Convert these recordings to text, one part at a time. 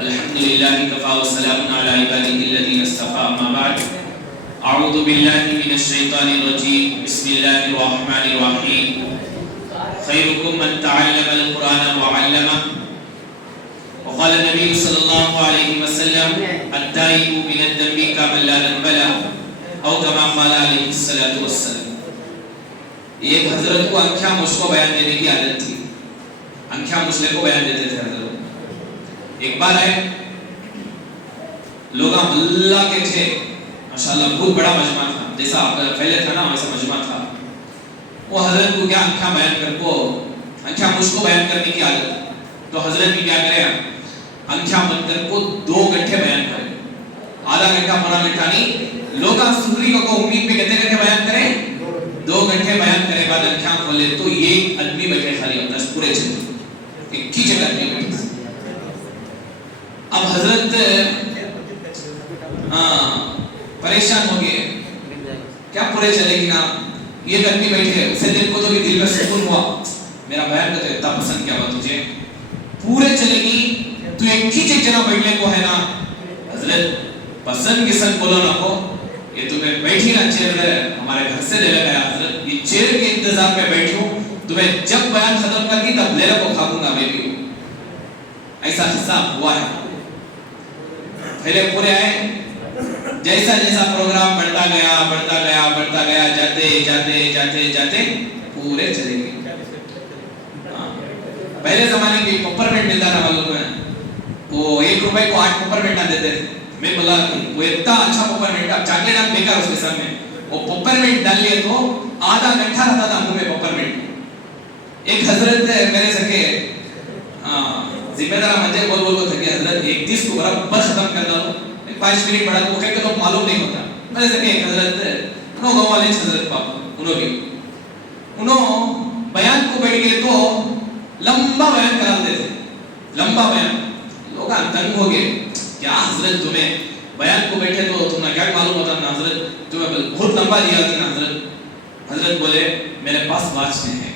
الحمد لله كفى وسلام على عباده الذين اصطفى أما بعد أعوذ بالله من الشيطان الرجيم بسم الله الرحمن الرحيم خيركم من تعلم القرآن وعلمه وقال النبي صلى الله عليه وسلم التائب من الذنب كمن لا ذنب له أو كما قال عليه الصلاة والسلام. ایک حضرت کو انکھیاں مشق کو بیان دینے کی عادت تھی. انکھیاں مشق کو بیان دیتے تھے حضرت. ایک بار آئے لوگ اللہ کے تھے ماشاءاللہ بہت بڑا مجمع تھا جیسا پہلے تھا نا ویسا مجمع تھا. وہ حضرت کو کیا انکھیاں بیان کر کو انکھیاں مشق کو بیان کرنے کی عادت. تو حضرت بھی کیا کرے انکھیاں بند کر کو 2 گھنٹے بیان کرے. آدھا گھنٹہ پورا گھنٹہ نہیں. لوگ سوری کو امید پہ کتنے گھنٹے بیان کریں 2 گھنٹے بیان کرے بعد انکھیاں کھولے تو یہ آدمی بیٹھے خالی ہوتا ہے پورے چلے ایک ہی جگہ نہیں بیٹھے. اب حضرت پریشان ہو گئے کیا پورے چلے گی نا یہ آدمی بیٹھے. اسے دن کو تو بھی دل میں سکون ہوا میرا بیان کا تو اتنا پسند کیا ہوا تجھے پورے چلے گی تو ایک ہی جگہ بیٹھنے کو ہے نا. حضرت پسند کسن بولو نا کو یہ تمہیں بیٹھی نا چیئر ہمارے گھر سے لے لگا حضرت یہ چیئر کے انتظار میں بیٹھی ہوں تمہیں جب بیان ختم کر گی تب لے کو کھاؤں گا میں بھی. ایسا حساب ہوا ہے. پہلے پورے آئے جیسا جیسا پروگرام بڑھتا گیا جاتے پورے چلے گئے. پہلے زمانے کی پپرمنٹ ملتا تھا معلوم ہے وہ 1 روپے کو 8 پپرمنٹ دیتے تھے. میں بولا وہ اتنا اچھا پپرمنٹ اب چاکلیٹ آپ بیکار اس کے ساتھ میں وہ پپرمنٹ ڈال لیے تو آدھا گھنٹہ رہتا تھا منہ میں پپرمنٹ. ایک حضرت میرے سکے ذمہ دار مجھے بول کو تھے کہ حضرت ایک دیس کو برابر ختم کر دو 5 منٹ بڑھا وہ کہے کہ تو معلوم نہیں ہوتا. میرے سکے ایک حضرت انہوں گاؤں والے حضرت پاپ انہوں بیان کو بیٹھ گئے تو لمبا بیان کرا دیتے تھے. لمبا بیان لوگ تنگ ہو گئے کیا حضرت تمہیں بیان کو بیٹھے تو تمہیں کیا معلوم ہوتا نا حضرت تمہیں بہت لمبا دیا تھی نا حضرت. حضرت بولے میرے پاس واچ نہیں ہے.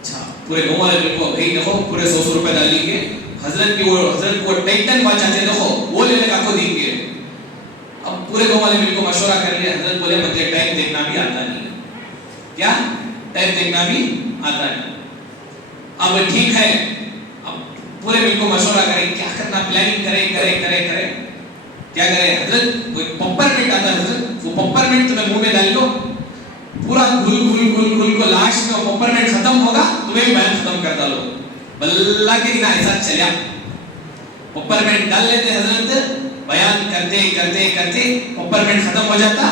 اچھا پورے گاؤں والے کو بھائی دیکھو پورے 100 روپے ڈال لیں گے حضرت کی وہ حضرت کو ٹائٹن واچ آتے دیکھو وہ لینے کا کو دیں گے. اب پورے گاؤں والے مل کو مشورہ کر لیا. حضرت بولے مجھے ٹائم دیکھنا بھی آتا نہیں. کیا ٹائم دیکھنا بھی آتا نہیں. اب ٹھیک ہے اب پورے مل کو مشورہ کریں کیا کرنا پلاننگ کرے کیا کرے. حضرت وہ پپرمنٹ آتا ہے حضرت وہ پپرمنٹ تمہیں منہ میں ڈال لو پورا گھل کو لاسٹ میں پپرمنٹ ختم ہوگا تمہیں بیان ختم کر ڈالو. بلّہ کے دن ایسا چلیا پپرمنٹ ڈال لیتے حضرت بیان کرتے پپرمنٹ ختم ہو جاتا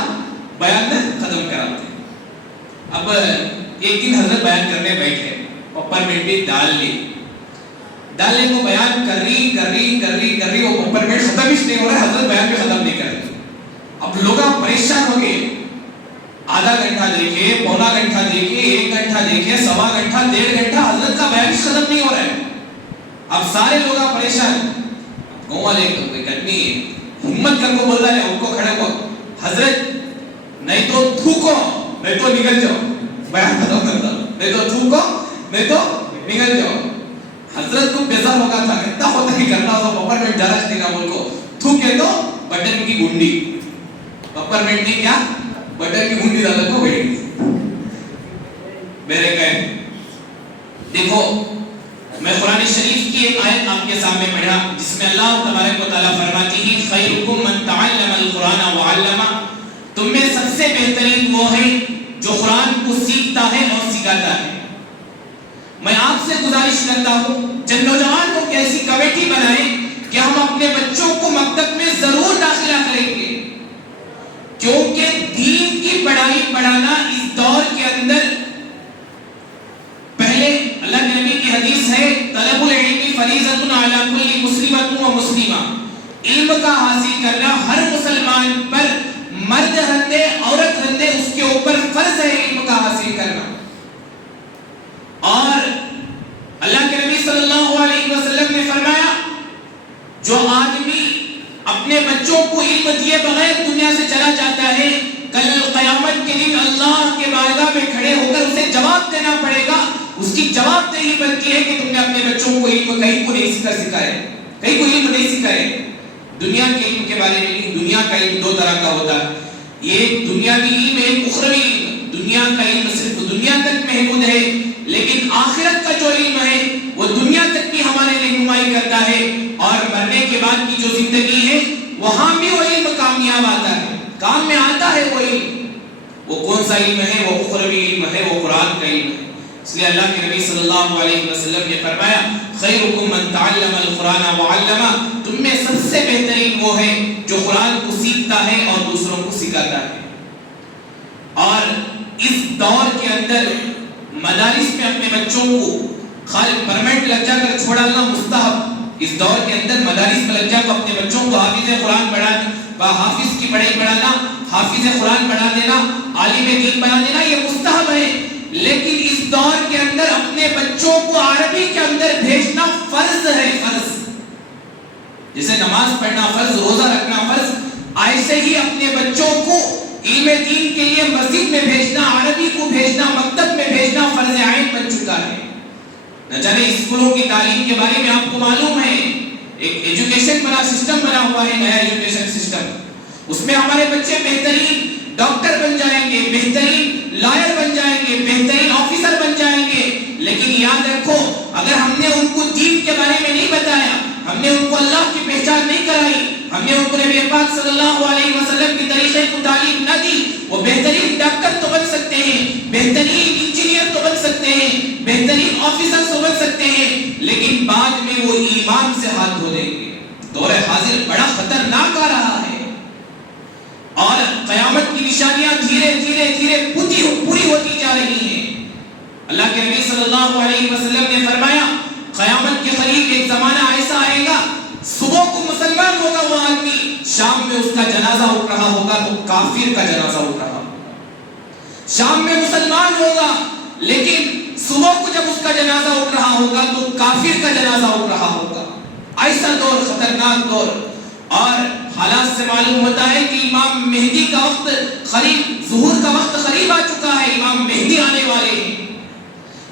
بیان ختم کراتے. اب ایک دن حضرت بیان کرنے بیٹھے پپرمنٹ بھی ڈالنے کو بیان کر رہی وہ پپرمنٹ ختم ہی نہیں ہو رہا حضرت بیان بھی ختم نہیں کر رہی. اب لوگ پریشان ہو گئے آدھا گھنٹہ دیکھے پونا گھنٹہ دیکھے 1 گھنٹہ دیکھے 1.25 گھنٹہ 1.5 گھنٹہ حضرت کا بیان ختم نہیں ہو رہا ہے. اب سارے لوگ پریشان. گاؤں والے ایک آدمی ہمت کر کو بول رہا ہے ان کو کھڑے کو حضرت نہیں تو تھوکو نہیں تو نکل جاؤ بیان ختم کر دو نہیں تو تھوکو نہیں تو نکل جاؤ. حضرت کو بیزار ہوگا تھا کتنا ہوتا ہی کرنا ہوگا پپرمنٹ ڈالا نہیں نا بول کو تھوکے تو بٹن کی گنڈی پپرمنٹ نہیں کیا بٹن کی گنڈی ڈالا کو بیٹھ گئی. میرے کہے دیکھو میں قرآن شریف کی ایک آیت آپ کے سامنے پڑھا جس میں اللہ تبارک و تعالیٰ فرماتی ہے خیرکم من تعلم القرآن وعلمہ تم میں سب سے بہترین وہ ہے جو قرآن کو سیکھتا ہے اور سکھاتا ہے. میں آپ سے گزارش کرتا ہوں جن نوجوان کو ایسی کمیٹی بنائیں کہ ہم اپنے بچوں کو مکتب میں ضرور داخلہ کریں گے کیونکہ دین کی پڑھائی پڑھانا اس دور کے اندر پہلے اللہ کے نبی کی حدیث ہے طلب العلم فریضۃ علی کل مسلمۃ و مسلمہ. علم کا حاصل کرنا ہر مسلمان پر مرد رہتے عورت رہتے اس کے اوپر فرض ہے علم کا حاصل کرنا. اور اللہ کے نبی صلی اللہ علیہ وسلم نے فرمایا جو آدمی اپنے بچوں کو علم دیے بغیر دنیا سے چلا جاتا ہے کل قیامت کے دن اللہ کے بارگاہ میں کھڑے ہو کر اسے جواب دینا پڑے گا. اس کی جواب دہی بنتی ہے کہ تم نے اپنے بچوں کو علم کہیں کو نہیں سکھائے. کئی کو علم نہیں سکھائے. دنیا کے علم کے بارے میں نہیں. دنیا کا علم دو طرح کا ہوتا ہے. یہ دنیاوی علم ہے, اخروی علم. دنیا کا علم صرف دنیا تک محدود ہے, لیکن آخرت کا جو علم ہے وہ دنیا تک بھی ہمارے رہنمائی کرتا ہے, اور مرنے کے بعد کی جو زندگی ہے وہاں بھی وہ علم کامیاب آتا ہے, کام میں آتا ہے وہ علم. وہ کون سا علم ہے؟ وہ اخروی علم ہے, وہ قرآن کا علم ہے. اس لیے اللہ کے نبی صلی اللہ علیہ وسلم نے فرمایا خیرکم من تعلم القرآن وعلمہ, تم میں سب سے بہترین وہ ہے جو قرآن کو سیکھتا ہے اور دوسروں کو سکھاتا ہے. اور اس دور کے اندر مدارس میں اپنے بچوں کو خالی پرمنٹ لگ جا کر چھوڑنا مستحب. اس دور کے اندر مدارس میں لگ جا کر اپنے بچوں کو حافظ قرآن پڑھانا, حافظ کی پڑھائی پڑھانا, حافظ قرآن پڑھا دینا, عالم دین بنا دینا, یہ مستحب ہے. لیکن اس دور کے اندر اپنے بچوں کو عربی کے اندر بھیجنا فرض ہے. فرض جیسے نماز پڑھنا فرض, روزہ رکھنا فرض, ایسے ہی اپنے بچوں کو علم دین کے لیے مسجد میں بھیجنا, عربی کو بھیجنا, مکتب میں بھیجنا فرض عین بن چکا ہے. نہ جانے اسکولوں کی تعلیم کے بارے میں آپ کو معلوم ہے, ایک ایجوکیشن بنا سسٹم بنا ہوا ہے, نیا ایجوکیشن سسٹم. اس میں ہمارے بچے بہترین ڈاکٹر بن جائیں گے, بہترین لائر بن جائیں گے, بہترین آفیسر بن جائیں گے. لیکن یاد رکھو, اگر ہم نے ان کو دین کے بارے میں نہیں بتایا, ہم نے ان کو اللہ کی پہچان نہیں کرائی, ہم نے ان کو نبی پاک صلی اللہ علیہ وسلم کی طریقے کو تعلیم نہ دی, وہ بہترین ڈاکٹر تو بن سکتے ہیں, بہترین انجینئر تو بن سکتے ہیں, بہترین آفیسر تو بن سکتے ہیں, لیکن بعد میں وہ ایمان سے ہاتھ دھو دیں گے. دور حاضر بڑا خطرناک آ رہا ہے, اور قیامت کی نشانیاں دھیرے دھیرے دھیرے پوری ہوتی جا رہی ہیں. اللہ کے نبی صلی اللہ علیہ وسلم نے فرمایا قیامت کے قریب ایک زمانہ ایسا آئے گا, صبح کو مسلمان ہوگا وہ آدمی, شام میں اس کا جنازہ اٹھ رہا ہوگا تو کافر کا جنازہ اٹھ رہا ہوگا. شام میں مسلمان ہوگا لیکن صبح کو جب اس کا جنازہ اٹھ رہا ہوگا تو کافر کا جنازہ اٹھ رہا ہوگا. ایسا دور, خطرناک دور. اور حالات سے معلوم ہوتا ہے کہ امام مہدی کا وقت قریب, ظہور کا وقت قریب آ چکا ہے. امام مہدی آنے والے ہیں.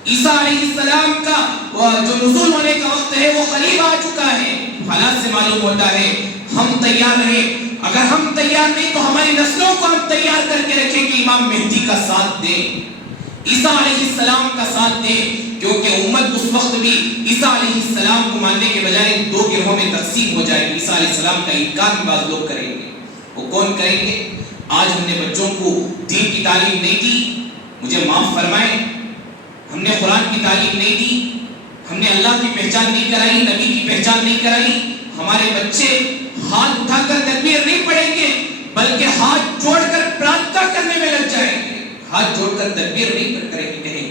عیسیٰ علیہ السلام کا جو نزول ہونے کا وقت ہے وہ قریب آ چکا ہے. حالات سے معلوم ہوتا ہے ہم تیار رہیں. اگر ہم تیار نہیں تو ہماری نسلوں کو ہم تیار کر کے رکھیں کہ امام مہدی کا ساتھ دیں, عیسیٰ علیہ السلام کا ساتھ دیں. کیونکہ امت اس وقت بھی عیسیٰ علیہ السلام کو ماننے کے بجائے دو گروہوں میں تقسیم ہو جائے گی. عیسیٰ علیہ السلام کا انکار بھی بعض لوگ کریں گے. وہ کون کریں گے؟ آج ہم نے بچوں کو دین کی تعلیم نہیں دی, مجھے معاف فرمائیں, ہم نے قرآن کی تعلیم نہیں دی, ہم نے اللہ کی پہچان نہیں کرائی, نبی کی پہچان نہیں کرائی. ہمارے بچے ہاتھ اٹھا کر تکبیر نہیں پڑھیں گے بلکہ ہاتھ جوڑ کر پرارتھنا کرنے میں لگ جائیں گے. ہاتھ جوڑ کر تکبیر نہیں کریں گے.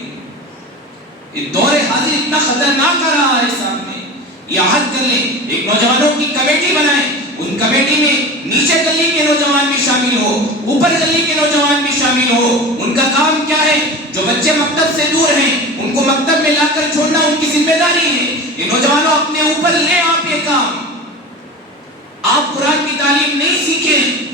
یہ دور حاضر اتنا خطرناک آ رہا ہے سامنے. یہ عہد کر لیں, ایک نوجوانوں کی کمیٹی بنائیں, ان کمیٹی میں نیچے گلی کے نوجوان بھی شامل ہو, اوپر گلی کے نوجوان بھی شامل ہو. ان کا کام کیا ہے؟ جو بچے مکتب سے دور ہیں ان کو مکتب میں لا کر چھوڑنا ان کی ذمہ داری ہے. یہ نوجوانوں اپنے اوپر لیں آپ یہ کام. آپ قرآن کی تعلیم نہیں سیکھیں,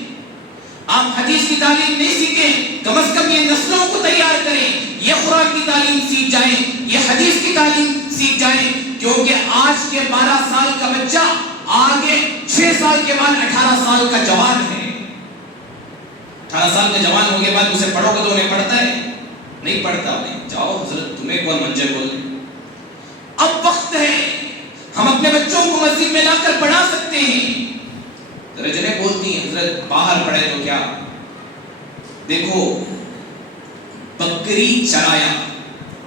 آپ حدیث کی تعلیم نہیں سیکھیں, کم از کم یہ نسلوں کو تیار کریں. یہ قرآن کی تعلیم سیکھ جائیں, یہ حدیث کی تعلیم سیکھ جائیں. کیونکہ آج کے 12 سال کا بچہ آگے 6 سال کے بعد 18 سال کا جوان ہے. 18 سال کا جوان ہونے کے بعد اسے پڑھو گے تو انہیں پڑھتا ہے؟ نہیں پڑھتا. جاؤ حضرت تمہیں کون منجر بول رہے. اب وقت ہے ہم اپنے بچوں کو مسجد میں لا کر پڑھا سکتے ہیں. رجنے بولتی ہیں حضرت باہر پڑھے تو کیا. دیکھو, بکری چرایا,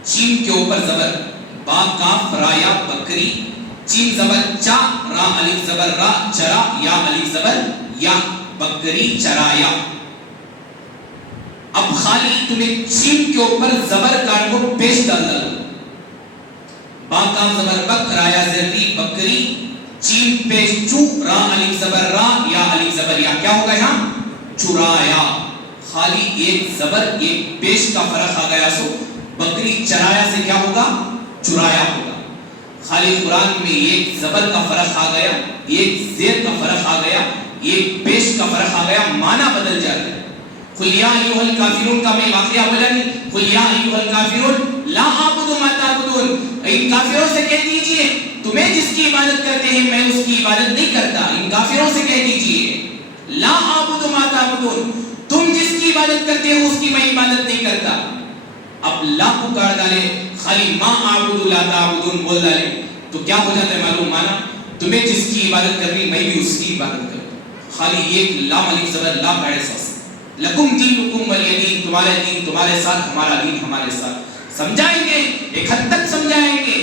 چیم کے اوپر زبر, با کاف رایا بکری, چیم زبر چا, را الف زبر را, چرا یا الف زبر یا, بکری چرایا. اب خالی تمہیں چیم کے اوپر زبر کاٹ کو پیش ڈال دو. با کاف زبر بک, رایا زری بکری, چیم پیش چو, را الف زبر را یا الف زبر یا. کیا ہوگا یہاں؟ چرایا. خالی ایک زبر ایک پیش کا فرق آ گیا. سو بکری چرایا سے کیا ہوگا؟ چرایا ہوگا. خالی قرآن میں ایک زبر کا فرق آ گیا, ایک زیر کا فرق آ گیا, ایک پیش کا فرق آ گیا, معنی بدل جاتا ہے. قل یا ایھا الکافرون کا میں واقعہ بولا نہیں. قل یا ایھا الکافرون لا اعبد ما تعبدون. ان کافروں سے کہہ دیجئے تمہیں جس کی عبادت کرتے ہیں میں اس کی عبادت نہیں کرتا. ان کافروں سے کہہ دیجئے لا اعبد ما تعبدون, تم جس کی عبادت کرتے ہو اس کی میں عبادت نہیں کرتا. اب لا کو کاٹ ڈالے, خالی ما اعبد لا تعبدون بول ڈالے تو کیا ہو جاتا ہے معلوم مانا, تمہیں جس کی عبادت کرنی میں بھی اس کی عبادت کرتا ہوں. خالی ایک لام الف زبر لا پڑے ساس, لکم دینکم ولی دین, تمہارے دین تمہارے ساتھ, ہمارا دین ہمارے ساتھ. سمجھائیں گے ایک حد تک سمجھائیں گے,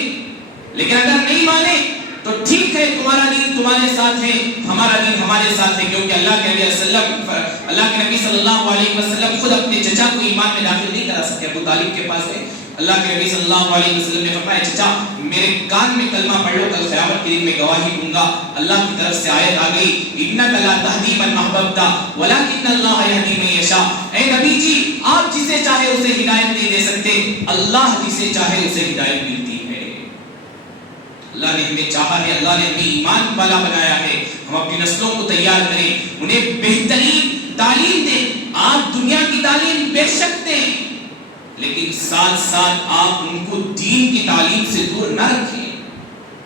لیکن اگر نہیں مانے تو ٹھیک ہے, تمہارا دین تمہارے ساتھ ہے, ہمارا دین ہمارے ساتھ ہے. کیونکہ اللہ کے نبی صلی اللہ علیہ وسلم خود اپنے چچا کو ایمان میں داخل نہیں کرا سکے. ابو طالب کے پاس ہے, اللہ کے نبی صلی اللہ علیہ وسلم نے فرمایا چچا میرے کان میں کلمہ پڑھ لو, کل قیامت کے دن میں گواہی دوں گا. اللہ کی طرف سے آیت آ گئی انک لا تہدی من احببت ولکن اللہ یہدی من یشاء. اے نبی جی آپ جسے چاہے اسے ہدایت نہیں دے سکتے, اللہ جسے چاہے اسے ہدایت ملتی ہے. اللہ نے ہمیں چاہا ہے, اللہ نے ہمیں ایمان والا بنایا ہے. ہم اپنی نسلوں کو تیار کریں, انہیں بہترین تعلیم دیں. آپ دنیا کی تعلیم بے شک دیں, لیکن ساتھ ساتھ آپ ان کو دین کی تعلیم سے دور نہ رکھیں.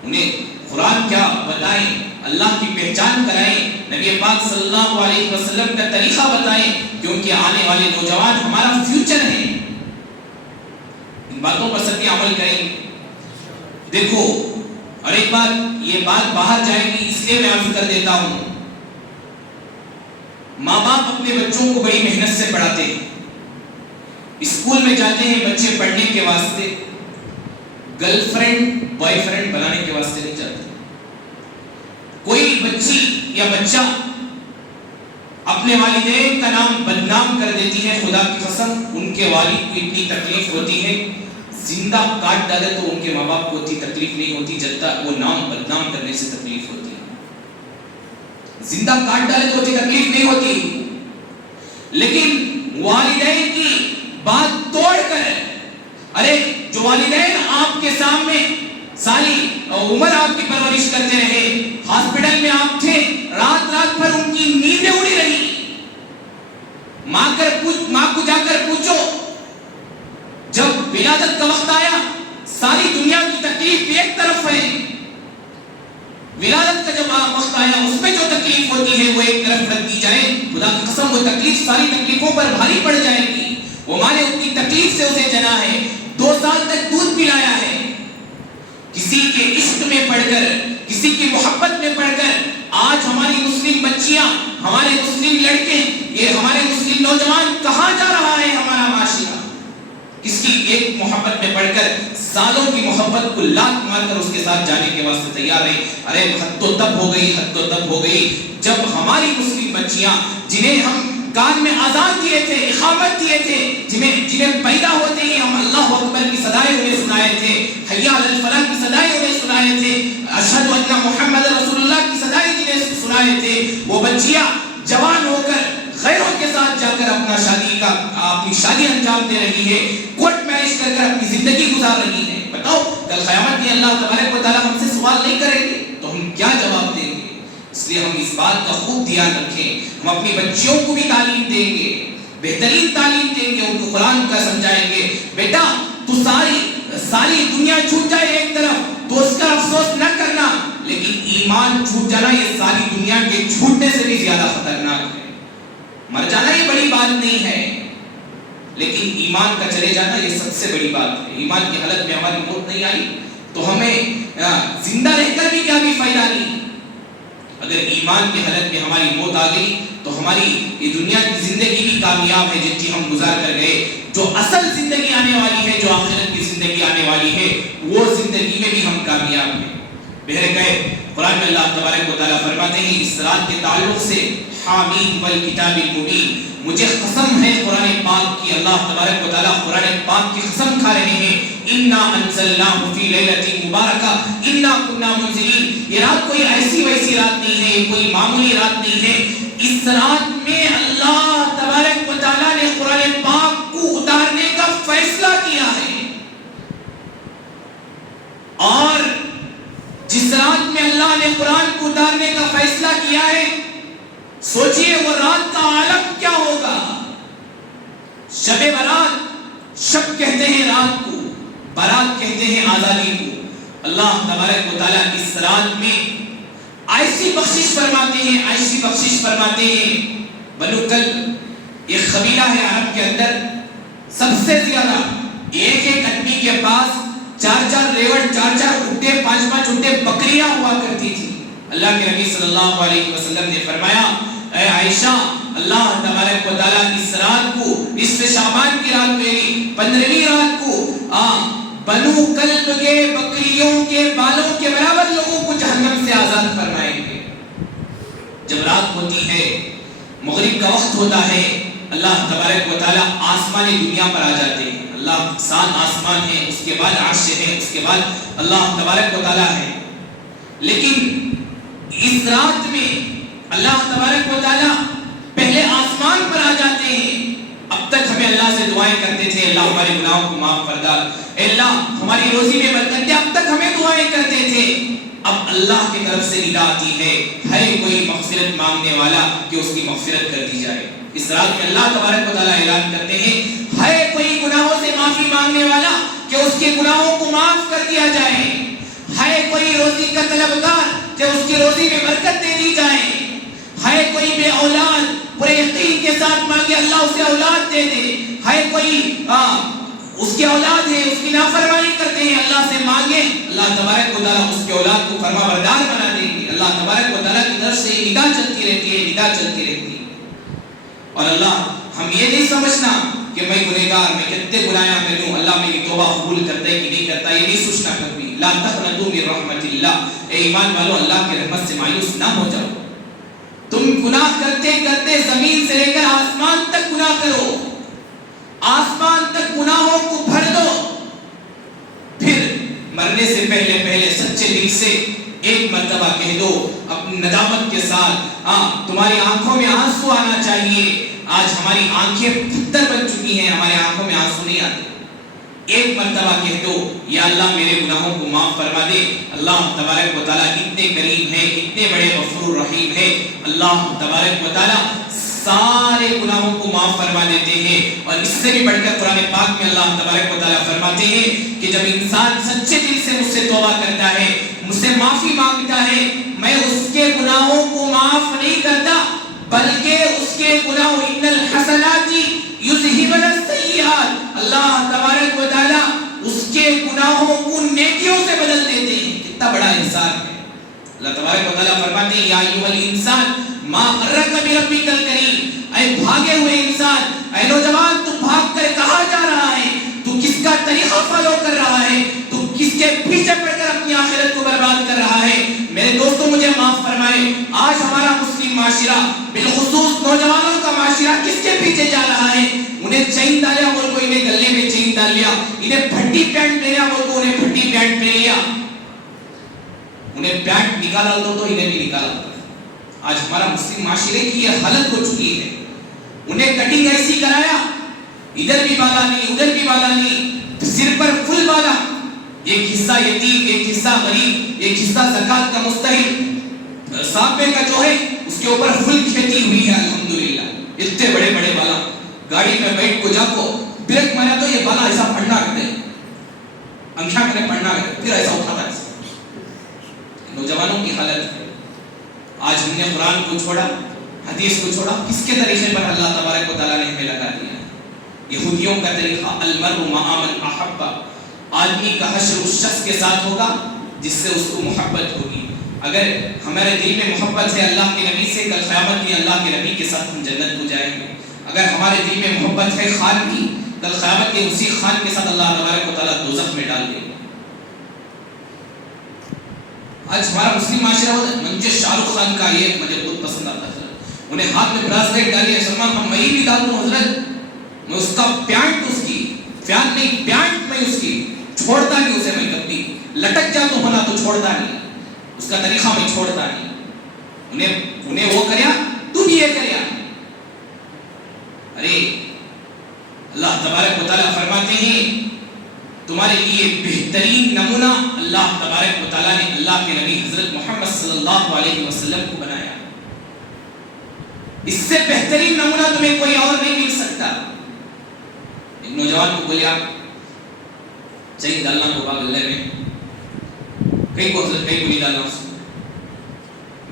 انہیں قرآن کیا بتائیں, اللہ کی پہچان کرائیں, نبی پاک صلی اللہ علیہ وسلم کا طریقہ بتائیں, کیونکہ آنے والے نوجوان ہمارا فیوچر ہیں. ان باتوں پر سب عمل کریں. دیکھو, اور ایک بات, یہ بات باہر جائے گی اس لیے میں عرض کر دیتا ہوں, ماں باپ اپنے بچوں کو بڑی محنت سے پڑھاتے ہیں. اسکول میں جاتے ہیں بچے پڑھنے کے واسطے, گرل فرینڈ بوائے فرینڈ بنانے کے واسطے نہیں جاتے. کوئی بچی یا بچہ اپنے والدین کا نام بدنام کر دیتی ہے, خدا کی قسم ان کے والد کو اتنی تکلیف ہوتی ہے, زندہ کاٹ ڈالے تو ان کے ماں باپ کو اتنی تکلیف نہیں ہوتی جب تک وہ نام بدنام کرنے سے تکلیف ہوتی ہے. زندہ کاٹ ڈالے تو اتنی تکلیف نہیں ہوتی, لیکن والدین کی بات توڑ کر, ارے جو والدین آپ کے سامنے ساری عمر آپ کی پرورش کرتے رہے, ہاسپٹل میں آپ تھے, رات رات بھر ان کی نیندیں اڑی رہی, ماں کو جا کر پوچھو, جب ولادت کا وقت آیا ساری دنیا کی تکلیف ایک طرف ہے, ولادت کا جب وقت آیا اس میں جو تکلیف ہوتی ہے وہ ایک طرف رکھ دی جائے, خدا کی قسم وہ تکلیف ساری تکلیفوں پر بھاری پڑ جائے گی. وہ ماں نے اتنی تکلیف سے اسے جنا ہے, 2 سال تک دودھ پلایا ہے, کسی کے عشق میں پڑھ کر, کسی کی محبت میں پڑھ کر. آج ہماری مسلم بچیاں, ہمارے مسلم لڑکے, یہ ہمارے مسلم نوجوان کہاں جا رہا ہے ہمارا معاشرہ؟ کس کی ایک محبت میں پڑھ کر سالوں کی محبت کو لات مار کر اس کے ساتھ جانے کے واسطے تیار رہے. ارے حد تو تب ہو گئی, حد تو تب ہو گئی جب ہماری مسلم بچیاں جنہیں ہم کان میں آزان دیے تھے, اقامت دیے تھے, جنہیں پیدا ہوتے ہی ہم اللہ اکبر کی صدائیں انہیں سنائے تھے, حی علی الفلاح کی صدائیں انہیں سنائے تھے, اشہد ان محمد رسول اللہ کی صدائیں جنہیں سنائے تھے, وہ بچیاں جوان ہو کر غیروں کے ساتھ جا کر اپنی شادی انجام دے رہی ہے, کورٹ میرج کر کر اپنی زندگی گزار رہی ہے. بتاؤ کل قیامت میں اللہ تبارک و تعالیٰ ہم سے سوال نہیں کریں گے تو ہم کیا جواب دیں گے؟ اس لیے ہم اس بات کا خوب دھیان رکھیں. ہم اپنی بچیوں کو بھی تعلیم دیں گے, بہترین تعلیم دیں گے, ان کو قرآن کا سمجھائیں گے. بیٹا تو ساری دنیا چھوٹ جائے ایک طرف تو اس کا افسوس نہ کرنا, لیکن ایمان چھوٹ جانا یہ ساری دنیا کے چھوٹنے سے بھی زیادہ خطرناک ہے. مر جانا یہ بڑی بات نہیں ہے, لیکن ایمان کا چلے جانا یہ سب سے بڑی بات ہے. ایمان کی حالت میں ہماری موت نہیں آئی تو ہمیں زندہ رہ کر بھی کیا بھی فائدہ نہیں. اگر ایمان کی حالت میں ہماری موت آ گئی تو ہماری یہ دنیا کی زندگی بھی کامیاب ہے جن کی ہم گزار کر گئے. جو اصل زندگی آنے والی ہے, جو آخرت کی زندگی آنے والی ہے, وہ زندگی میں بھی ہم کامیاب ہیں. بہر گئے قرآن میں اللہ تبارک و تعالیٰ فرماتے ہیں اس رات کے تعلق سے, حامیم والکتاب المبین, مجھے قسم ہے قرآن پاک کی, اللہ تبارک و تعالیٰ قرآن پاک کی قسم کھا رہے ہیں. انا انزلناہ فی لیلۃ مبارکہ انا کنا منزلین. یہ رات کوئی ایسی ویسی رات نہیں ہے, یہ کوئی معمولی رات نہیں ہے. اس رات میں اللہ تبارک و تعالیٰ نے قرآن پاک کو اتارنے کا فیصلہ کیا ہے, اور جس رات میں اللہ نے قرآن کو اتارنے کا فیصلہ کیا ہے, سوچئے وہ رات کا عالم کیا ہوگا. شب برات, شب کہتے ہیں رات کو, برات کہتے ہیں آزادی کو. اللہ تبارک و تعالیٰ اس رات میں ایسی بخشش فرماتے ہیں بنو کلب ایک قبیلہ ہے عرب کے اندر، سب سے زیادہ ایک آدمی کے پاس 4 ریوڑ، 4 اونٹیں، 5 اونٹیں، بکریاں ہوا کرتی تھی۔ اللہ کے نبی صلی اللہ علیہ وسلم نے فرمایا اے عائشہ، اللہ تبارک و تعالیٰ اس رات کو، نصف شعبان کی رات کو، یعنی 15ویں رات کو بنو کلب کے بکریوں کے بالوں کے برابر لوگوں کو جہنم سے آزاد فرمائیں گے۔ جب رات ہوتی ہے، مغرب کا وقت ہوتا ہے، اللہ تبارک و تعالیٰ آسمانی دنیا پر آ جاتے ہیں۔ اللہ 7 آسمان ہے، اس کے بعد عرش ہے، اس کے بعد اللہ تبارک و تعالیٰ ہے۔ لیکن اس رات میں اللہ تبارک و تعالیٰ پہلے آسمان پر آ جاتے ہیں۔ اب تک ہمیں اللہ سے دعائیں کرتے تھے، اللہ ہمارے گناہوں کو معاف کر دے، اے اللہ ہماری روزی میں برکت دے، اب تک ہمیں دعائیں کرتے تھے۔ اب اللہ کی طرف سے ندا آتی ہے کوئی مغفرت مانگنے والا کہ اس کی مغفرت کر دی جائے۔ اس رات میں اللہ تبارک و تعالیٰ اعلان کرتے ہیں ہے کوئی گناہوں سے معافی مانگنے والا کہ اس کے گناہوں کو معاف کر دیا جائے، ہے کوئی روزی کا طلبگار کہ اس کی روزی میں برکت دے دی جائے، ہے کوئی بے اولاد پورے یقین کے ساتھ مانگے اللہ اسے اولاد دے دے، ہے کوئی اس کی اولاد ہے اس کی نافرمانی کرتے ہیں اللہ سے مانگے، اللہ تبارک و تعالیٰ اس کے اولاد کو فرما بردار بنا دیں گے۔ اللہ تبارک و تعالیٰ کی طرف سے ندا چلتی رہتی ہے۔ اور اللہ ہم یہ نہیں سمجھنا کہ میں گنہگار، میں کتنے گناہ میں ہوں، اللہ میری توبہ قبول کرتا ہے کہ نہیں کرتا، یہ نہیں سوچنا کبھی۔ لا تقنطوا من رحمت اللہ، اے ایمان والو اللہ کی رحمت سے مایوس نہ ہو جاؤ۔ تم گناہ کرتے کرتے زمین سے لے کر آسمان تک گناہ کرو، آسمان تک گناہوں کو بھر دو، پھر مرنے سے پہلے سچے دل سے ایک مرتبہ کہہ دو اپنی ندامت کے ساتھ، تمہاری آنکھوں میں آنسو آنا چاہیے۔ آج ہماری آنکھیں پتھر بن چکی ہیں، ہمارے آنکھوں میں آنسو نہیں آتے۔ ایک مرتبہ کہہ دو یا اللہ میرے گناہوں کو معاف فرما دے۔ اللہ تبارک و تعالیٰ اتنے کریم ہے، اتنے بڑے غفور رحیم ہے، اللہ تبارک و تعالیٰ سارے گناہوں کو معاف فرما دیتے ہیں۔ اور اس سے بھی بڑھ کر قرآن پاک میں اللہ تبارک و تعالیٰ فرماتے ہیں کہ جب انسان سچے دل سے مجھ سے توبہ کرتا ہے، مجھ سے معافی مانگتا ہے، میں اس کے گناہوں کو معاف نہیں کرتا بلکہ اس کے گناہوں ان الحسنات یذہبن السیئات، اللہ تبارک و تعالیٰ اس کے گناہوں کو نیکیوں سے بدل دیتے ہیں۔ کتنا بڑا احسان ہے۔ اللہ تبارک و تعالیٰ فرماتے ہیں یا ایھا الانسان ما غرک بربک الکریم، اے بھاگے ہوئے انسان، اے نوجوان، تو بھاگ کر کہاں جا رہا ہے؟ تو کس کا طریقہ فالو کر رہا ہے؟ تو کس کے پیچھے پڑ کر اپنی آخرت کو برباد کر رہا ہے؟ میرے دوستوں مجھے معاف فرمائے، آج ہمارا مسلم معاشرہ بالخصوص نوجوانوں کا معاشرہ کس کے پیچھے جا رہا ہے؟ انہیں چین ڈالیا بول کو انہیں گلے میں چین ڈال لیا، انہیں پھٹی پینٹ پہنیا بول کو انہیں پھٹی پینٹ پہن لیا، انہیں پینٹ نکالا تو انہیں بھی نکالا۔ آج ہمارا مسلم معاشرے کی یہ حالت ہو چکی ہے۔ انہیں کٹنگ ایسی کرایا، ادھر بھی بالا نہیں ادھر بھی بالا نہیں، سر پر فل بالا، ایک حصہ یتیم، ایک حصہ غریب، ایک حصہ زکات کا مستحق، سانپے کا جو ہے اس کے اوپر فل کھیتی ہوئی ہے الحمدللہ، اتنے بڑے بڑے بالا، گاڑی میں بیٹھ کو جا کو بریک مارا تو یہ بالا ایسا پڑنا کرتے، انکھیاں کرے پڑنا کرتے، پھر ایسا اٹھاتا ہے۔ نوجوانوں کی حالت ہے۔ آج ہم نے قرآن کو چھوڑا، حدیث کو چھوڑا، کس کے طریقے پر اللہ تبارک و تعالیٰ نے ہمیں لگا دیا؟ یہودیوں کا طریقہ المرء مع من احب، آدمی کا حشر اس شخص کے ساتھ ہوگا جس سے اس کو محبت ہوگی۔ اگر ہمارے دل میں محبت ہے اللہ کے نبی سے، کل قیامت میں اللہ کے نبی کے ساتھ ہم جنت کو جائیں گے۔ اگر ہمارے دل میں محبت ہے خان کی، کل قیامت کے اسی خان کے ساتھ اللہ تبارک و تعالیٰ دوزخ میں ڈال دے گا۔ آج ہمارا مسلم معاشرہ ہوتا ہے، مجھے شاہ رخ خان کا یہ مجھے بہت پسند آتا ہے، انہیں ہاتھ میں براسلیٹ ڈالی ہے، سلمان خان میں بھی ڈال دوں حضرت، میں اس کا پینٹ، اس کی فیان نہیں پینٹ میں اس کی چھوڑتا نہیں، اسے میں کبھی لٹک جا تو ہونا تو چھوڑتا نہیں، اس کا طریقہ میں چھوڑتا نہیں۔ انہیں وہ کریا تو بھی یہ کریا۔ ارے اللہ تبارک و تعالیٰ فرماتے ہیں تمہارے لیے بہترین نمونہ اللہ تبارک و تعالیٰ نے اللہ کے نبی حضرت محمد صلی اللہ علیہ وسلم کو بنایا، اس سے بہترین نمونہ تمہیں کوئی اور نہیں مل سکتا۔ ایک نوجوان کو بولیا چین ڈالنا ہوگا گلے میں، کہیں کو نہیں ڈالنا، اس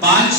5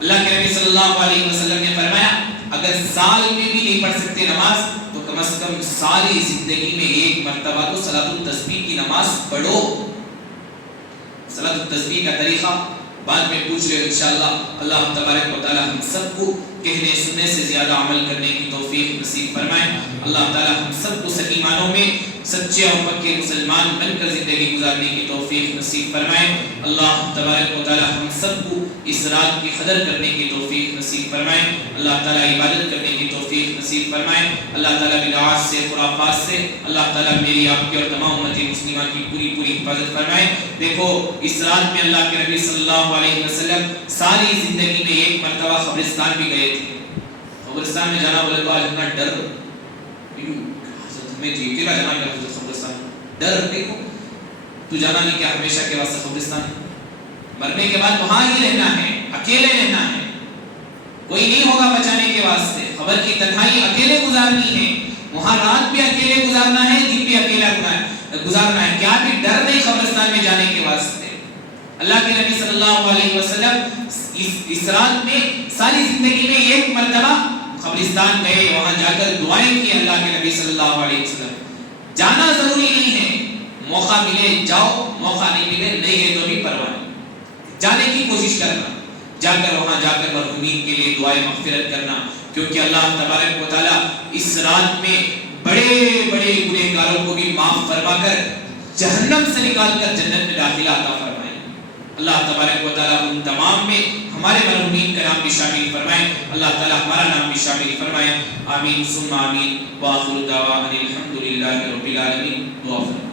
اللہ کے نبی صلی اللہ علیہ وسلم نے فرمایا اگر سال میں بھی نہیں پڑھ سکتے نماز تو کم از کم ساری زندگی میں ایک مرتبہ تو صلاۃ التسبیح کی نماز پڑھو. صلاۃ التسبیح کا طریقہ بعد میں پوچھ رہے انشاءاللہ. اللہ تبارک و تعالی ہم سب کو کہنے سننے سے زیادہ عمل کرنے کی توفیق نصیب فرمائے. اللہ تعالی ہم سب کو صحیح معنوں میں سچے اور پکے مسلمان بن کر زندگی گزارنے کی توفیق نصیب فرمائے. اللہ تبارک و تعالی ہم سب کو اس رات کی قدر کرنے کی توفیق نصیب فرمائے. اللہ تعالی عبادت کرنے کی توفیق نصیب فرمائے. اللہ تعالی بدعات سے خرافات سے اللہ تعالی میری آپ کی اور تمام امت مسلمہ کی پوری حفاظت فرمائے. دیکھو اس رات میں اللہ کے نبی صلی اللہ علیہ وسلم ساری زندگی میں ایک مرتبہ قبرستان بھی گئے تھے. قبرستان میں جانا بولے تو آج اتنا ڈر میں جی کے جانا کیا قبرستان ڈر دیکھو تو جانا نہیں کیا ہمیشہ کے واسطے قبرستان مرنے کے بعد وہاں ہی رہنا ہے, اکیلے رہنا ہے, کوئی نہیں ہوگا بچانے کے واسطے. خبر کی تنہائی اکیلے گزارنی ہے, وہاں رات بھی اکیلے گزارنا ہے, دن بھی اکیلا گزارنا ہے. کیا بھی ڈر نہیں قبرستان میں جانے کے واسطے. اللہ کے نبی صلی اللہ علیہ وسلم اس رات میں ساری زندگی میں ایک مرتبہ قبرستان گئے, وہاں جا کر دعائیں کی. اللہ کے نبی صلی اللہ علیہ وسلم جانا ضروری نہیں ہے, موقع ملے جاؤ, موقع نہیں ملے نہیں ہے تو بھی پرواہ نہیں, جانے کی کوشش کرنا, جا کر وہاں جا کر مرحومین کے لیے دعائیں مغفرت کرنا. کیونکہ اللہ تبارک و تعالی اس رات میں بڑے بڑے گنہگاروں کو بھی معاف فرما کر جہنم سے نکال کر جنت میں داخلہ عطا فرمائے. اللہ تبارک و تعالی ان تمام میں ہمارے مرحومین کا نام بھی شامل فرمائے. اللہ تعالی ہمارا نام بھی شامل فرمائے. آمین ثم آمین. وآخر دعوانا الحمدللہ رب العالمین. دعا فرمائے.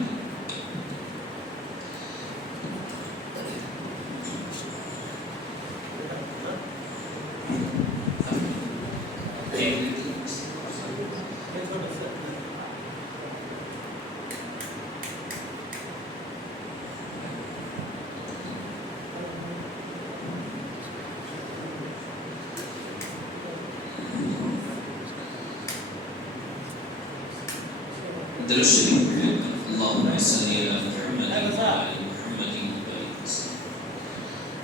اللهم صل على محمد وعلى محمد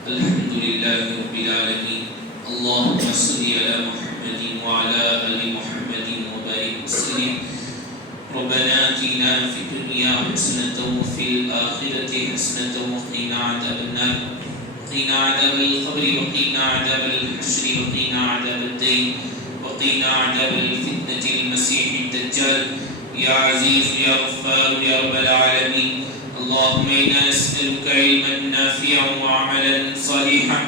الحمد لله رب العالمين. اللهم صل على محمد وعلى ال محمد وبارك وسلم. ربنا آتنا في الدنيا حسنة وفي الآخرة حسنة وقنا عذاب النار. وقنا عذاب القبر وقنا عذاب الحشر وقنا عذاب الدين وقنا عذاب الفتنة المسيح الدجال. يا عزيز يا غفار يا رب العالمين. اللهم إنا نسألك علما نافعا وعملا صالحا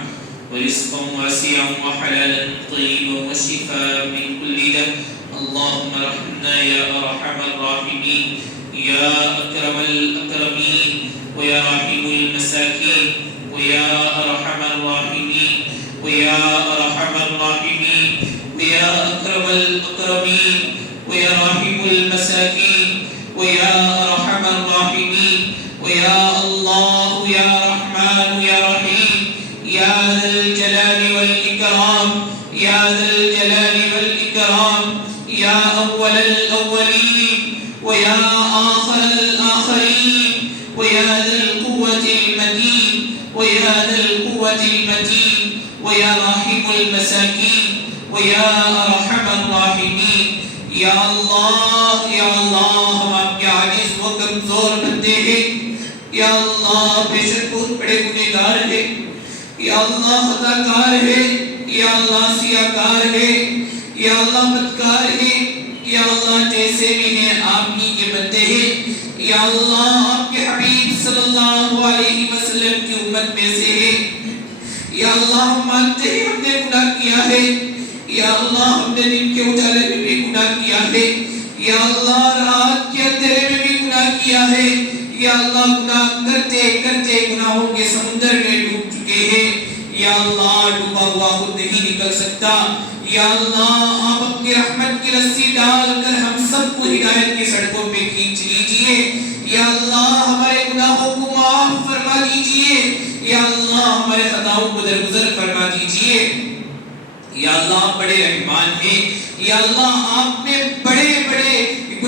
ورزقا واسعا وحلالا طيبا وشفاء من كل داء. اللهم ارحمنا يا أرحم الراحمين يا أكرم الأكرمين ويا رحيم المساكين ويا أرحم الراحمين ويا أرحم الراحمين ويا أكرم الأكرمين ويا رحيم المساكين ويا أرحم الراحمين ويا الله يا رحمن يا رحيم يا ذا الجلال والإكرام يا ذا الجلال والإكرام يا أول الأولين ويا آخر الآخرين ويا ذا القوة المتين ويا ذا القوة المتين ويا رحيم المساكين ويا أرحم الراحمين. یا اللہ ہم آپ کے عاجز و کمزور بندے ہیں. یا اللہ بے شک بہت بڑے گنہگار ہیں. یا اللہ خطا کار ہے. یا اللہ سیاہ کار ہے. یا اللہ بدکار ہے. یا اللہ جیسے بھی ہیں آپ ہی کے بندے ہیں. یا اللہ آپ کے حبیب صلی اللہ علیہ وسلم کی امت میں سے ہیں. یا اللہ ہم مانتے ہیں ہم نے گناہ کیا ہے. یا اللہ ہم نے دن کے اجالے میں بھی گناہ کیا ہے. یا اللہ رات کے اندھیرے میں بھی گناہ کیا ہے. یا اللہ گناہ کرتے کرتے گناہوں کے سمندر میں ڈوب چکے ہیں. یا اللہ ڈوبا ہوا خود نہیں نکل سکتا. یا اللہ آپ اپنی رحمت کی رسی ڈال کر ہم سب کو ہدایت کی سڑکوں پہ کھینچ لیجئے. یا اللہ ہمارے گناہوں کو معاف فرما دیجئے. یا اللہ ہمارے خطاؤں کو درگزر فرما دیجئے. یا اللہ بڑے رحمان ہیں. یا اللہ آپ نے بڑے بڑے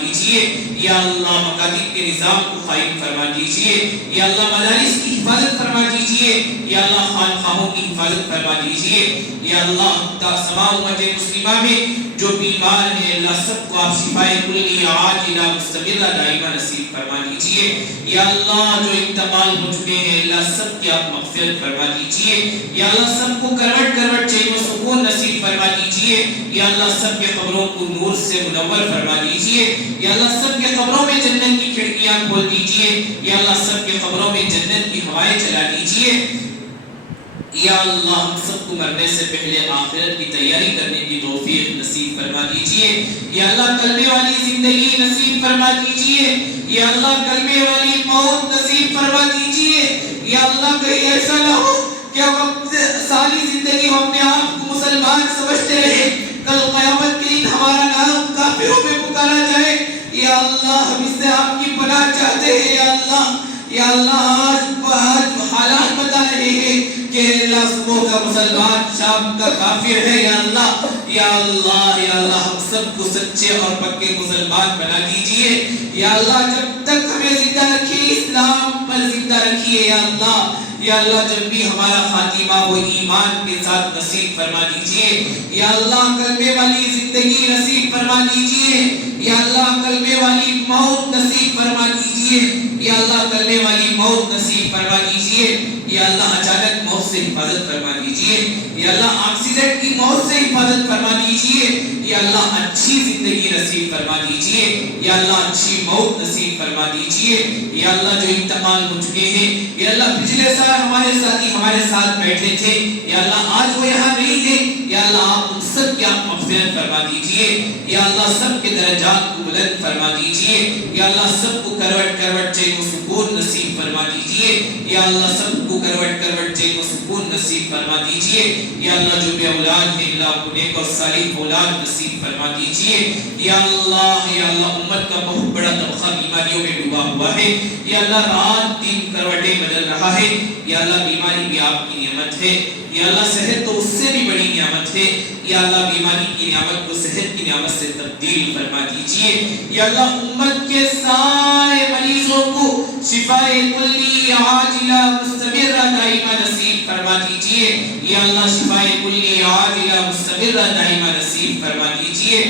دیجئے یا اللہ مکاتب کے نظام کو قائم فرما دیجئے یا اللہ مدارس کی حفاظت فرما دیجئے یا اللہ خانقاہوں کی حفاظت فرما دیجئے یا اللہ تمام امت مسلمہ میں جو بیمار ہیں اللہ سب کو آپ شفائے کلی عاجلہ مستمرہ دائمہ نصیب فرما دیجئے یا اللہ جو انتقال ہو چکے ہیں اللہ سب کی آپ مغفرت فرما دیجئے یا اللہ سب کو کروٹ کروٹ چین و سکون نصیب فرما دیجئے یا اللہ سب کے قبروں کو نور سے منور فرما دیجئے یا اللہ سب کے قبروں میں جنت کی کھڑکیاں کھول دیجئے یا اللہ سب کے قبروں میں جنت کی ہوائیں چلا دیجئے یا اللہ ہم سب کو مرنے سے پہلے آخرت کی تیاری کرنے کی توفیق نصیب فرما دیجئے یا اللہ کلمے والی زندگی نصیب فرما دیجئے یا اللہ کلمے والی موت نصیب فرما دیجئے یا اللہ کہیں ایسا نہ ہو کہ ہم ساری زندگی ہم اپنے آپ کو مسلمان سمجھتے رہے کل قیامت کے دن ہمارا نام کافروں میں پکارا جائے یا اللہ ہم اس سے آپ کی پناہ چاہتے ہیں یا اللہ آج حالات بتا رہے ہیں کہ اللہ صبح کا مسلمان شام کا کافر ہے یا اللہ ہم سب کو سچے اور پکے مسلمان بنا دیجئے یا اللہ جب تک ہمیں زندہ رکھیے اسلام پر زندہ رکھیے یا اللہ جب بھی ہمارا خاتمہ ہو ایمان کے ساتھ نصیب فرما دیجئے یا اللہ کلمے والی زندگی نصیب فرما دیجئے یا اللہ کلمے والی موت نصیب فرما دیجئے یا اللہ کلمے والی موت نصیب فرما دیجئے یا اللہ اچانک موت سے حفاظت فرما دیجئے یا اللہ ایکسیڈنٹ کی موت سے حفاظت فرما دیجئے یا اللہ اچھی زندگی نصیب فرما دیجئے یا اللہ اچھی موت نصیب فرما دیجئے یا اللہ جو انتقال ہو چکے ہیں یا اللہ پچھلے سال ہمارے ساتھی ہمارے ساتھ بیٹھے تھے یا اللہ آج وہ یہاں نہیں ہے یا اللہ آپ ان سب کی آپ مغفرت فرما دیجئے یا اللہ سب کے درجات کو بلند فرما دیجئے یا اللہ سب کو کروٹ کروٹ چین و سکون نصیب فرما دیجئے یا اللہ سب کو کروٹ کروٹ چین و سکون نصیب فرما دیجئے یا اللہ جو بے اولاد ہیں اللہ کو نیک اور صالح اولاد نصیب فرما دیجئے یا اللہ امت کا بہت بڑا طبقہ بیماریوں میں ڈوبا ہوا ہے یا اللہ رات دن کروٹیں بدل رہا ہے یا اللہ بیماری بھی آپ کی نعمت ہے یا اللہ صحت تو اس سے بھی بڑی نعمت ہے یا اللہ بیماری کی نعمت کو صحت کی نعمت سے تبدیل فرما دیجئے یا اللہ امت کے سارے مریضوں کو شفائے کلی عاجلہ مستمرہ دائمہ نصیب فرما دیجئے یا اللہ شفائے کلی عاجلہ مستمرہ دائمہ نصیب فرما دیجئے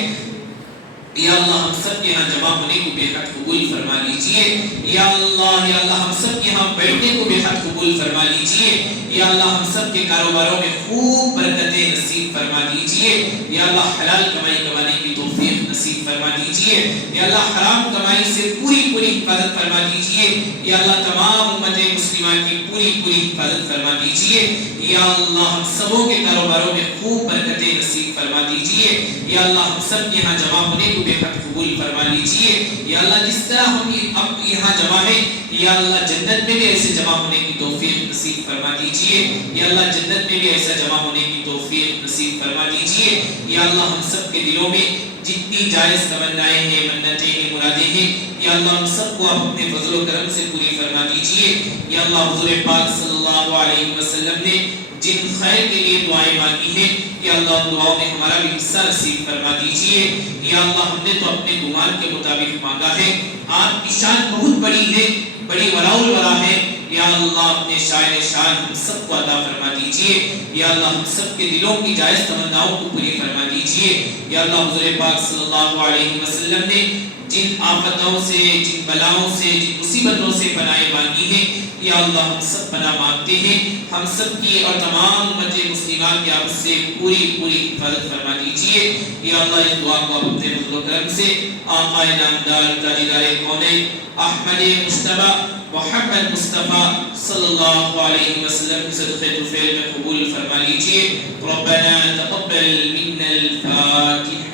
یا اللہ ہم سب کے ہاں جمع ہونے کو بے حد قبول فرما لیجئے یا اللہ ہم سب کے ہاں بیٹھنے کو بے حد قبول فرما لیجئے یا اللہ ہم سب کے کاروباروں میں خوب برکتیں نصیب فرما دیجئے یا اللہ حلال کمائی کمانے کی توفیق نصیب فرما دیجئے یا اللہ حرام کمائی سے پوری حفاظت فرما دیجئے یا اللہ تمام امت مسلمہ کی پوری حفاظت فرما دیجئے یا اللہ ہم سبوں کے کاروباروں میں خوب برکتیں نصیب فرما دیجئے یا اللہ ہم سب کے ہاں جمع ہونے کو بے حد قبول فرما لیجئے یا اللہ جس طرح ہم اب یہاں جمع ہیں یا اللہ جنت میں بھی ایسے جمع ہونے کی توفیق نصیب فرما دیجئے یا اللہ جنت میں بھی ایسا جمع ہونے کی توفیق نصیب فرما دیجئے یا اللہ ہم سب کے دلوں میں جتنی جائز تمنائیں ہیں منتیں ہیں مرادیں ہیں یا اللہ ہم سب کو آپ اپنے فضل و کرم سے پوری فرما دیجئے یا اللہ حضور پاک صلی اللہ علیہ وسلم نے جن خیر کے لیے دعائیں مانگی ہیں یا اللہ دعاؤں میں ہمارا بھی حصہ نصیب فرما دیجئے یا اللہ ہم نے تو اپنے گمان کے مطابق مانگا ہے آپ کی شان بہت بڑی ہے بڑی ولا الورا ہے یا اللہ اپنے شاعر شان ہم سب کو عطا فرما دیجئے یا اللہ ہم سب کے دلوں کی جائز تمناؤں کو پوری فرما دیجئے یا اللہ حضور پاک صلی اللہ علیہ وسلم نے جن آفتوں سے جن بلاؤں سے جن مصیبتوں سے پناہ مانگی ہیں یا اللہ ہم سب پناہ مانگتے ہیں ہم سب کی اور تمام امت مسلمہ کی آپ سے پوری حفاظت فرما دیجئے یا اللہ اس دعا کو آپ اپنے فضل و کرم سے آقا نامدار تاجدار کونین احمد مصطفیٰ محمد مصطفیٰ صلی اللہ علیہ وسلم صدقے طفیل میں قبول فرما لیجئے ربنا تقبل منا الفاتحہ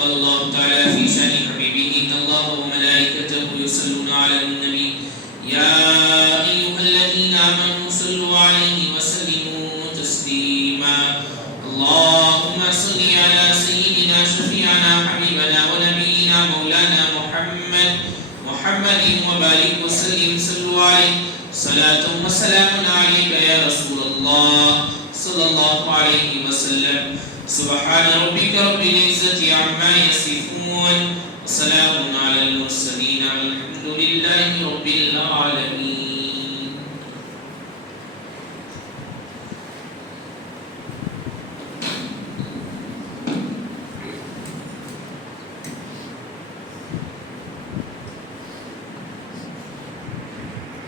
قال الله تعالى في شأن حبيبه إن الله وملائكته يصلون على النبي يا أيها الذين آمنوا صلوا عليه وسلموا تسليما اللهم صل على سيدنا شفيعنا حبيبنا ونبينا مولانا محمد وبارك وسلم صلوا عليه صلاة وسلام عليك يا رسول الله صلى الله عليه وسلم سبحان ربك رب العزة عما يصفون وسلام على المرسلين والحمد لله